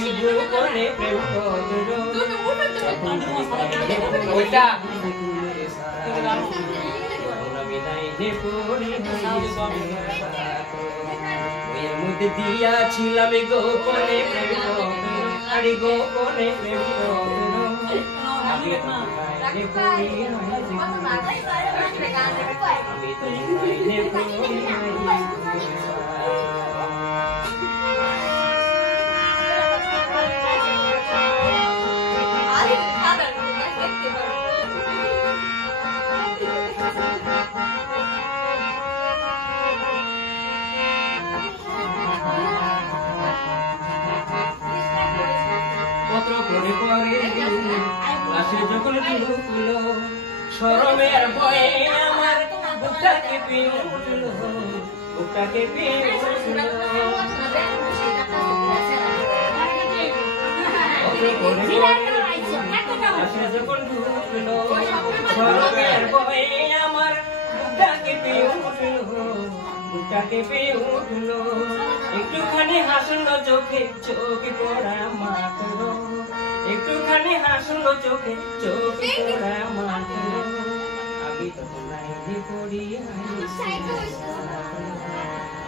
গোপনে প্রেম করো ওইটা এর মধ্যে দিয়াছিলাম গোপনে প্রেম করো আরে গোপনে প্রেম করো পত্র পড়ে পরে ক্লাসে যখন ঢুকলো শরমের ভয়ে আমার বুকটাকে পেয়ে উঠলো বুকটাকে পেয়ে উঠলো ক্লাসে যখন ঢুকলো শরমের ভয়ে আমার বুকটাকে পেয়ে উঠলো বুকটাকে পেয়ে উঠলো একটুখানি হাসলো চোখে চোখে পড়া মাত্র একটুখানি হাসলো চোখে চোখে পড়া মাত্র আমি তো লাইনে পড়ি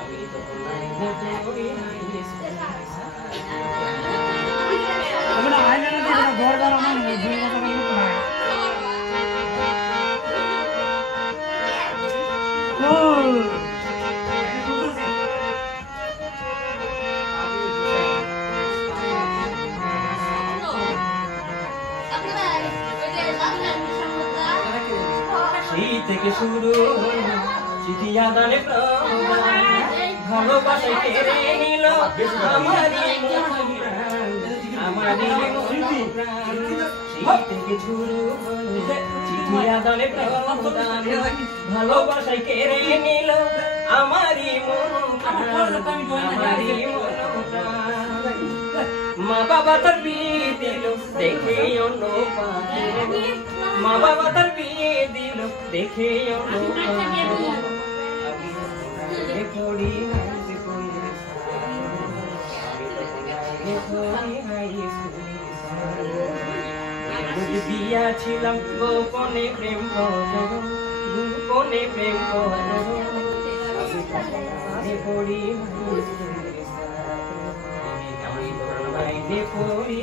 আমি তো লাইনে পড়ি আমরা আইনা না ঘর ঘর আমার দুই মাস আগে লোক নাই সেই থেকে শুরু চিঠি আদানে প্রদান ভালোবাসা কেড়ে নিল আমারই প্রাণ সেই থেকে শুরু চিঠি আদানে প্রদান ভালোবাসা কেড়ে নিল আমারই মা বাবা তার বিয়ে দিল দেখে অন্য পাখি মা বাবা তার বিয়ে দিল দেখে অন্য পড়ি দিয়াছিলাম গোপনে প্রেম করো গোপনে প্রেম করো পড়ি পড়ি